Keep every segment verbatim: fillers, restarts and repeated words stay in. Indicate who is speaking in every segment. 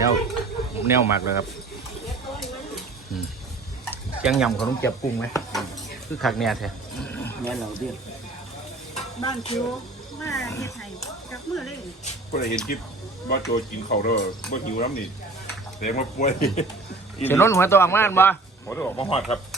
Speaker 1: วแนวหมักเลยครับเชียงยำขนมเจียบกุ้งไหมคือขักเนี่ยแท้
Speaker 2: เนี่ยเราดิ
Speaker 3: บ้านคิวมาเฮ็ดไทยกับมือเลย
Speaker 4: ก็เลยเห็นคลิปว่าโจกินเขาเด้อบ่หิวน้ำนี่แรงมาป่วย
Speaker 1: เสียนนหัวตัวออกมาบ่
Speaker 4: หัวตัวออกมาหอดครับ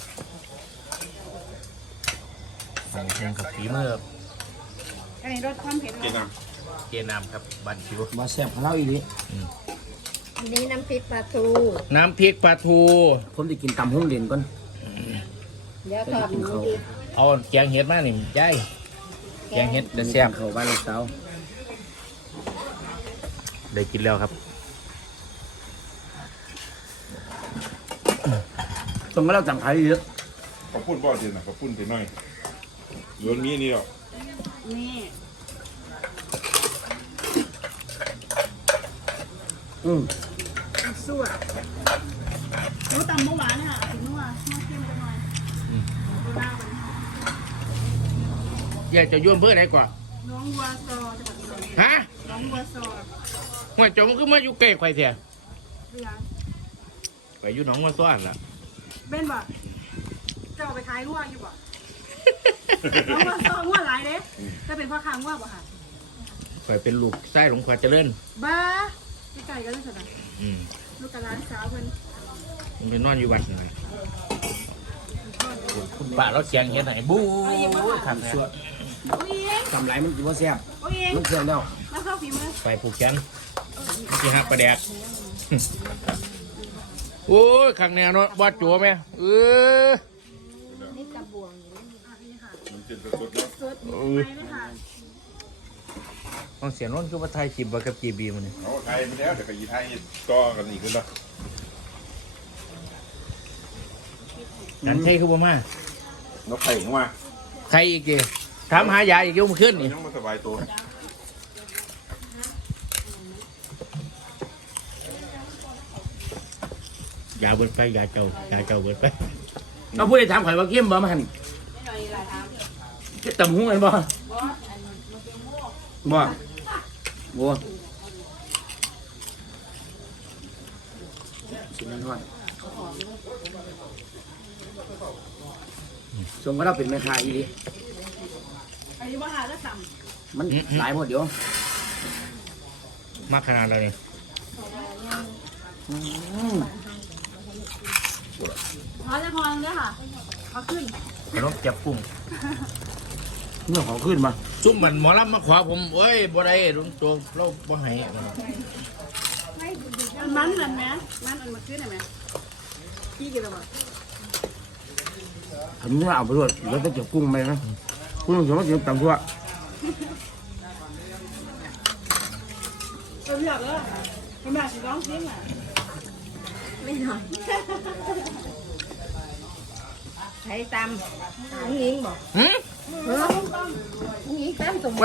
Speaker 1: สั่งเพลงกับฝีมือ
Speaker 3: อันนี้รสความเผ็ด
Speaker 4: เกน้
Speaker 1: ำเกน้ำครับบันคิว
Speaker 2: มาแซ่บของเราอีกดิ
Speaker 5: อันนี้น้ำพริกปลาทู
Speaker 1: น้ำพริกปลาทู
Speaker 2: ผมจะกินตำหุ้งเด่นก่อน
Speaker 5: เดี๋ยวทอดหมูดี
Speaker 1: เอาแกงเห็ดมาหนิใจแกงเห็ดจะแซ่บ
Speaker 2: เขาบ้านเราเต้า
Speaker 1: ได้กินแล้วครับ
Speaker 2: ตรงนั้นเราจังขายเยอะ
Speaker 4: ขอบคุณบ่อเดียวนะขอบคุณเดียวหน่อยโยนมีนี่หรอ
Speaker 3: นี่
Speaker 2: อืม
Speaker 3: สู้อ่ะรู้ตำเมื่อวานค่ะถึงเมื่อวานมาเค็มไปหน่อยดูหน้ามัน
Speaker 1: อยากจะโยนเพื่อไหนก่อน
Speaker 3: น้องวัวซอจะแบบ
Speaker 1: ฮะ
Speaker 3: น้องวัวซอ
Speaker 1: หัวจมก็มาอยู่เก๋ไข่เถีย
Speaker 3: เรียน
Speaker 1: ไปอยู่หนองมาซ้อนล่ะ
Speaker 3: เบ้นบ่จะเอาไปขายงัวอยู่บ่น้องวัวซองัวหลายเด้จะเป็นพ่อค้างัวบ่ค่ะ
Speaker 1: ไปเป็นลูกไส้หลงขวาเจริญ
Speaker 3: บ้าพี่ไก่ก็เล่นสนามลูกกับร้านสาวเพิ่น
Speaker 1: มันไปนอนอยู่วัดหน่อยคุณป้าเราเสียงเห็นไหนบู๊ขันสวด
Speaker 2: ทำไรมันกินว่าแซ่บมันเสียแล้ว
Speaker 3: แล้วเข้าฝีมือ
Speaker 1: ใส่ผูกแขนที่หักประแดกโอ้ยขังแนวเนาะบอดจั่วไหมเออ
Speaker 5: นี่กระบวง
Speaker 4: มันจะสดๆ
Speaker 3: สดไปเลยค่ะ
Speaker 1: ต้องเสียนนคือว่าไทยจีบกับจีบีมันนี่
Speaker 4: เอาไทยไปแล้วเดี๋ยวก็ยีไทยก็กันอีกขึ้นแล้ว
Speaker 1: กันใช่คือบ่มาน
Speaker 4: กไข่เข้ามา
Speaker 1: ใครอีกกี่ถามหายาอีกยุ่งขึ้นนี่
Speaker 4: น้องมาสบายตั
Speaker 1: วยาเบิดไปยาเจ้ายาเจ้าเบิดไป
Speaker 2: เราพูดได้ถามข่อยว่าเข้มบ่มันจะตำหุ้งไงบ่บ่บัวชิ้นนั้นว่าสมก็เราเป็นแม่ค้าอีดิ
Speaker 3: ไอ้ว่าหาแล้วสั่ง
Speaker 2: มันหลายหมดเดี๋ยว
Speaker 1: มากขนาดเราเนี่ย
Speaker 3: พอจะพอแล้วค่ะเอาขึ้น
Speaker 1: ขนมเจ็บกุ้ง
Speaker 2: เมื่อของขึ้นมา
Speaker 1: ซุ่มมันหมอลำมาขวาผมเอ้ยบ่ได้ลุงโจเราบ่ให้
Speaker 3: มันนั่นไหมมันอันมาขึ้นไหมพี่กินแล้วมั้ง
Speaker 2: อันนี้เอาไปด้วยแล้วก็จะกุ้งไปนะกุ้งสมมติจะตำทั่ว
Speaker 3: เอออยากเลยมันมาสิร้องเพลงอ่ะ
Speaker 5: ไม่หน่อยใช้ตำหางยิงบอก
Speaker 1: หืม
Speaker 5: ยิงตำสมมติ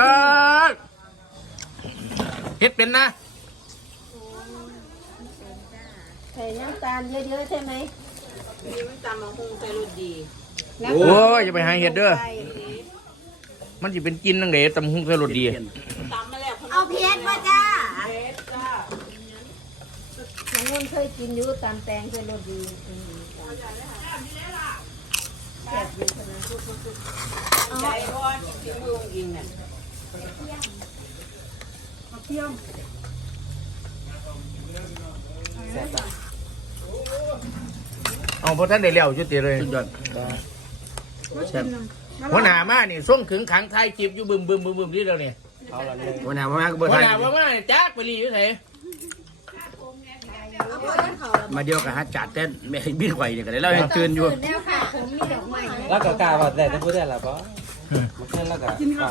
Speaker 1: เฮ็ดเป็นนะ
Speaker 5: ใส่น้ำตาลเยอะๆใช่ไหม
Speaker 6: มีน้ำตาลมะฮุงใส่รสดี
Speaker 1: โอ้ยอย่าไปหาเห็ดเด้อมันจะเป็นกินนั่งเด๋ตำหุ้งใส่รสดี
Speaker 5: เอาเพี้ยนมาจ้าน้องนุ่นเคยกินอยู่ตำแตงใส่รสดี
Speaker 6: ใจร้อนกินมือกินน่ะ
Speaker 3: เที่ยง
Speaker 1: เอาพอท่านได้เลี้ยวจุดเดียวเลยหัวหน้ามานี่ส่งขึงขังไทยจีบอยู่บึมบึมบึมบึมนี่เราเนี่ย
Speaker 2: หัวหน้ามาก็เบอร์
Speaker 1: หั
Speaker 2: ไท
Speaker 1: วย หน้ามาจ้าไปรีอยู่ไหน
Speaker 2: มาเดียวกับฮัทจัดเต้นไม่ให้บินไหวเนี่ยก็ได้เล่าให้ตื่นอยู่
Speaker 5: แล้ว
Speaker 6: ก็กล้าว่าแต่จะพูดได้หรอปะมันแค่แล้วก็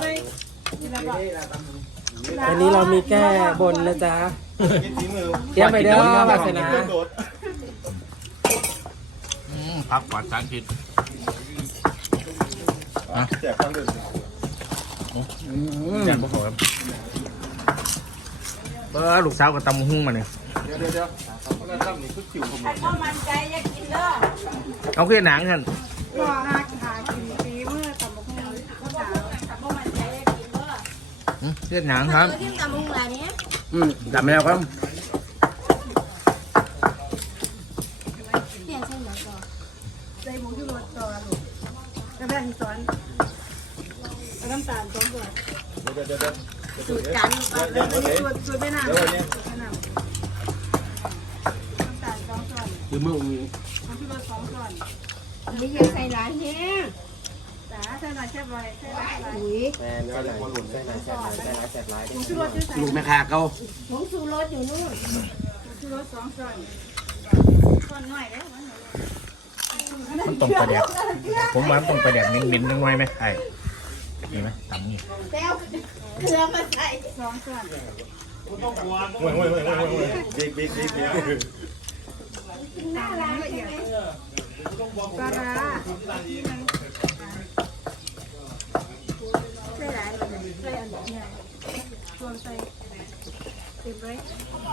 Speaker 6: วันนี้เรามีแก้บนนะจ๊ะเยี่ยมไปเด้อวาสนา
Speaker 1: พักกวาดสารพิษ
Speaker 4: แจกฟังเดิน
Speaker 1: แจกบ่ขอครับเออลูกสาวกับตำหุ้งมาเนี่ย
Speaker 4: เดี๋ยวเดี๋ยวเดี๋ยวตั้มนี่คือคิวผมเลย
Speaker 5: พ่อมันใจอยากกินเด้อ
Speaker 1: เอาขึ้นหนังท่าน
Speaker 3: ก็หาหากินปีเมื่อตำบักหุ่งก็จ๋าพ่อมันใจอยากกินเด้อ
Speaker 1: ขึ้นหนังครับ
Speaker 5: กินตำบักหุ่งอะไรเนี้ย
Speaker 2: อืมจับไม่แล้วครับ
Speaker 3: สูตรกันสูตรสูตรไม่นานไม่นานน้ำตาลสองส่วน
Speaker 2: คือมือองค์ยิง
Speaker 3: น้ำพริกรสสองส่วน
Speaker 5: ไม่ยังใส่หลายแห้ง
Speaker 3: จ้าใส่หน่อยแซ่บไว้ใส่หน่อยใส่หน่อย
Speaker 5: อุ้ย
Speaker 6: แม่นว่าหลายคนใส่หลายแซ่บหลายใส่หลายแซ่บหลาย
Speaker 3: ผงชูรสด้วยใส่
Speaker 2: ลูกแม่ค้าเก่า
Speaker 5: ผงชูรสอยู่นู่น
Speaker 3: ผงชูรสสองส่วนส่วนหน่อยเด้อ
Speaker 1: มันต้องประแดกผมว่ามันต้องประแดกเหม็นๆนิดหน่อยไหมไอ้มีไหมตำนี่
Speaker 5: แต้วเครื่องมาใส่
Speaker 3: สองส่วน
Speaker 4: โอ้ยโอ้ยโอ้ยโอ้ยโอ้ยบิ๊กบิ๊กบิ๊กบิ๊ก
Speaker 3: น้ำละเอียดปลาร้าใส่หลายเลยใส่อันนี้รวมใส่เต็มเลย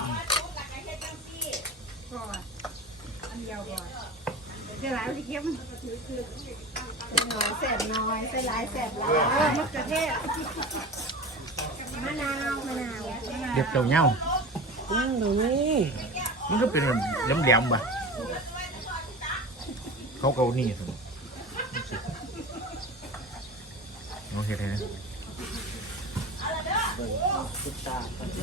Speaker 3: พออันเดียวพอใส่หลายมันจะเค็ม
Speaker 5: น้อยแซ่บน้อยใส่หลายแซ่บหลาย
Speaker 3: เออมะเขือเทศ
Speaker 5: มะนาวมะนาว
Speaker 1: เด็บเจ้าเน่า
Speaker 6: อืมตรงนี้
Speaker 1: มันก็เป็นแหลมๆบ่ะเขาเกานี่สิโอเคเลยนะ
Speaker 6: ติดตา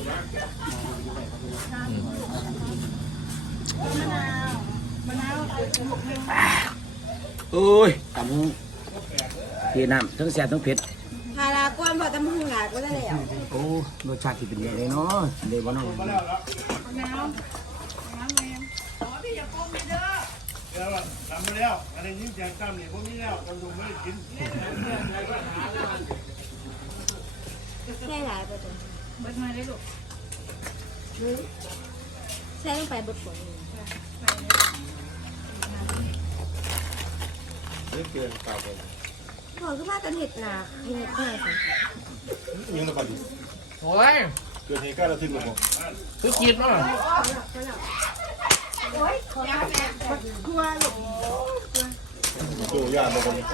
Speaker 3: มะนาวมะนาวเป็นหมกแห้ง
Speaker 2: โอ้ยตำหูเทีน้ำทั้งแซ่บทั้งเผ็ด
Speaker 5: ฮาราก้อนพอตำหูหลาก็ได้แล้ว
Speaker 2: โอ้รสชาติที่เป็นยังไงเนาะเดี๋ยวบ่น้อง
Speaker 3: มะนาวมะนาวแม่
Speaker 7: ทำมาแล้วอะไรยิ่งแจกตั้มเนี่ยพวกนี้แล้วคนดูไม่ได้กิน
Speaker 5: ใส่หลายไปตัว
Speaker 3: เบิดมาได้ลูก
Speaker 5: ใส่ลงไปบดฝน
Speaker 4: นี่เกินตาไป
Speaker 5: พอก็มากันเห็ดหนาเห็ดหนาสิ
Speaker 4: ยิงระเบิด
Speaker 1: โอ้ย
Speaker 4: เกิดเหตุการณ์ระทึกหรือเปล่า
Speaker 1: คือกินเนาะ
Speaker 3: ครัวลูก
Speaker 4: โจ้ย่านระเบิด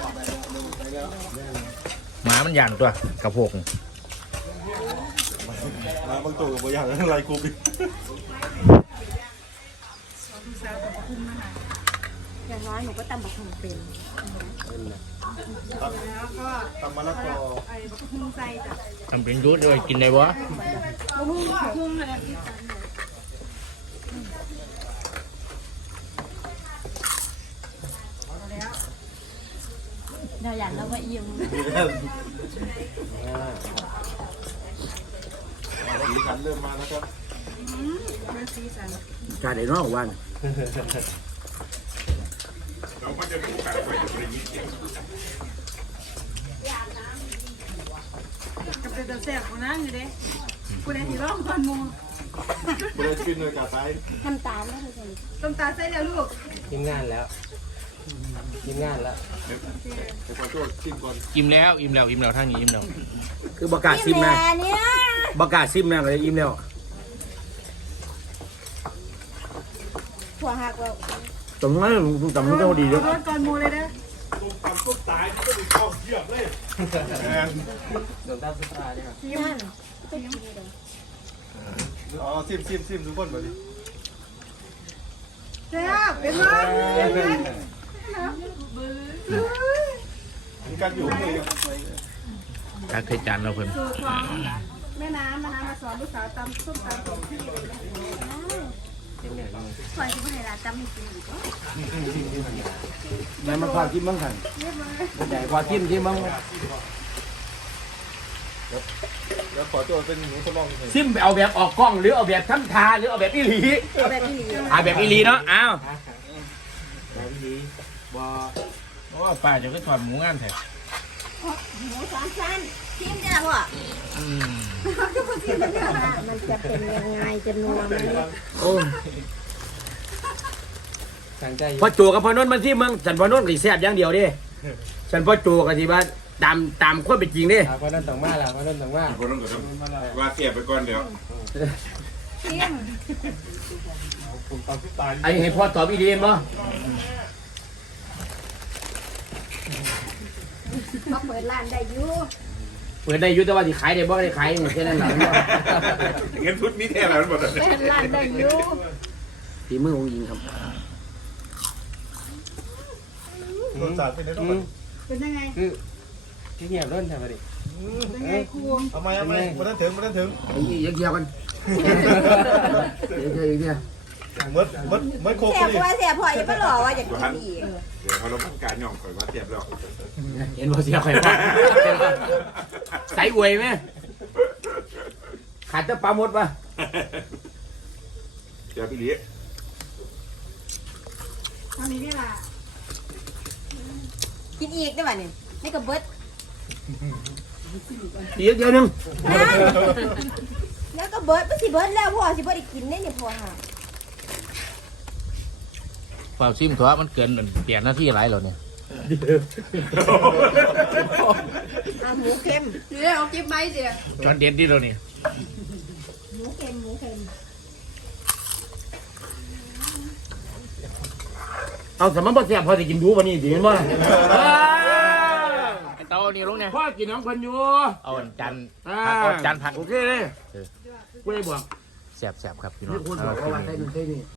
Speaker 1: หมามันย่านตัวกระโพก
Speaker 4: มาบางตัวกับย่านอะไรกูบิ๊ก
Speaker 5: อย่างน้อยหนูก็ตำบักหุ่งเป็น
Speaker 3: แล้วก็
Speaker 4: ตำมะละกอ
Speaker 3: ไอ้บักหุ่งใส่จ้ะ
Speaker 1: ทำเป็นยุทธด้วยกินได้บ่
Speaker 3: บักหุ่งบักหุ่งอะไรที่ตันเลย
Speaker 5: เราอยากเราว่าเอียง
Speaker 4: สีสันเริ่มมาแล้วครับ
Speaker 3: เป็นสีสัน
Speaker 2: ชาติไอ้น้องวัน
Speaker 4: เราก็จะเป็นการไปจะเป็นยิ่งเสียง
Speaker 3: กับเป็นแซ่บของนั่งอยู่เด้กูได้ที่ร้องก่อนมู
Speaker 4: บริษัทเลยกาไซ
Speaker 5: น้ำตาลแล้วเลย
Speaker 3: ต้มตาใส่แล้วลูก
Speaker 6: ทีมงานแล้วทีมงานแล้ว
Speaker 4: ไปขอตัวชิมก่อน
Speaker 1: อิ่มแล้วอิ่มแล้วอิ่มแล้วทางนี้อิ่มแล้ว
Speaker 2: คือประกล้าศซิมนะ
Speaker 5: เนี่ย
Speaker 2: ประกล้าศซิมนะเลยอิ่มแล้ว
Speaker 5: ถั่วหักเรา
Speaker 2: ตรงนั้นตำมันก็ดีเด้อ
Speaker 3: รสก่อนมูเลยเด้อ
Speaker 7: ตุ้มตำตุ้มตายก็มีข้าวเทียบเลย
Speaker 6: โดนตามสตาร์เนี่ยครับ
Speaker 5: นั่นก็กินเลย
Speaker 4: อ๋อซิมซิมซิมทุกคนมาดิ
Speaker 3: แซ่บเป็นไง
Speaker 4: มีการอยู่เลย
Speaker 1: ถ้าเคยจานเราเพิ่น
Speaker 3: สูตรของแม่น้ำมะนาวมาสอนลูกสาวตำส้มตำของพี่เลย
Speaker 6: เป็นอย่างนี้
Speaker 3: สอนที่พ่อให้ร้านตำให้กินอีก
Speaker 2: แม่มาพากินบ้างกัน
Speaker 3: เรียบร้อย
Speaker 2: ใหญ่พากินที่บ้าง
Speaker 4: แล้วขอตัวเป็นหนูทดลองเลย
Speaker 2: ซิมเอาแบบออกกล้องหรือเอาแบบทำทาหรือเอาแบบอีหลี
Speaker 5: เอาแบบนี้
Speaker 2: เอาแบบอีหลีเนาะอ้าว
Speaker 6: แบบนี้บอ
Speaker 1: โอ้ป้าจะไปถอดหมูงานแท้
Speaker 5: หมูสามชั้นชิมจ้ะพ่อ
Speaker 1: อืม
Speaker 5: มันจะเป็นยังไงจะนัวไหม
Speaker 2: โอ้
Speaker 6: สั่งใจ
Speaker 2: พอโจกับพอนนท์มันที่เมืองฉันพอนนท์ก็แซ่บอย่างเดียวดิฉันพอโจกับที่บ้านตามตามความเป็นจริงดิ
Speaker 6: เพราะนั่นต้องมาแล้วเพราะนั่นต้องมา
Speaker 4: คนต้องเกิดว่าเสียไปก่อนเดี๋ยว
Speaker 3: ชิม
Speaker 7: ผมตำตุ้มตาย
Speaker 2: ไอ้ให้พ่อตอบอีดีนบ่
Speaker 5: มาเปิดร้านได้อยู่
Speaker 2: เปิดได้อยุติว่าที่ขายได้บ่ได้ขายแค่นั้นแหละ
Speaker 4: เงินพุทธมีแท้แล้วหมดเลย
Speaker 5: เปิดร้านได้อยู่
Speaker 2: ฝีมือองค์หญิงครับ
Speaker 7: รสชาติเป็นไงต้อง
Speaker 6: อืม
Speaker 3: เป็นยังไง
Speaker 6: คือที่เงียบร่นใช่ไหมดิ
Speaker 3: เเป็นไงครู
Speaker 7: ทำไมทำไมมันต้องถึงมันต้องถึง
Speaker 2: อีกอย่างเดียวกันเดี๋ยวเดี๋ยวเดี๋ยว
Speaker 7: มดมดมดโคก
Speaker 5: เสีย
Speaker 7: นี่
Speaker 5: พอเสียพออย่าไปหลอกว่าอยากกินอีก
Speaker 4: เดี๋ยวเขาลงการย่องข่อยว่าเทียบแล้ว
Speaker 2: เห็นบ่เสียใครบ้างใส่อวยไหมขาดจะปลาหมดป่ะ
Speaker 4: เดี๋ยวพี่เลี้ย
Speaker 3: ตอนนี้นี่ล่ะ
Speaker 5: กินอีกได้ป่ะเนี่ยนี่ก็เบิด
Speaker 2: เดี๋ยวเดี๋ยวนึง
Speaker 5: นะแล้วก็เบิดไม่สิเบิดแล้วพ่อสิเบิดอีกกินได้เนี่ยพ่อค่ะ
Speaker 1: เปล่าซิมถั่วมันเกินเปลี่ยนหน้าที่ไรเหรอเนี่ย
Speaker 5: อ่ะหมูเค็ม
Speaker 3: หรือได้เอากิ๊บไม้เสีย
Speaker 1: ช้อนเด็ดที่เราเนี่ย
Speaker 5: หมูเค็มหมูเค็ม
Speaker 2: เอาสมมติว่าเสียพอจะกินดูวันนี้ดีเห็นบ่
Speaker 1: ไอ้เต้านี่ลงเนี่ย
Speaker 2: พ่อกินน้ำคนอยู่
Speaker 1: เอาจาน
Speaker 2: อ่า
Speaker 1: ผักเอาจานผัก
Speaker 2: โอเคเลยกูได้บอก
Speaker 1: แสบๆครับพี่น้อ
Speaker 2: นี่
Speaker 1: ง
Speaker 2: คุณบอกว่าวันได้หนึ่งได้นี่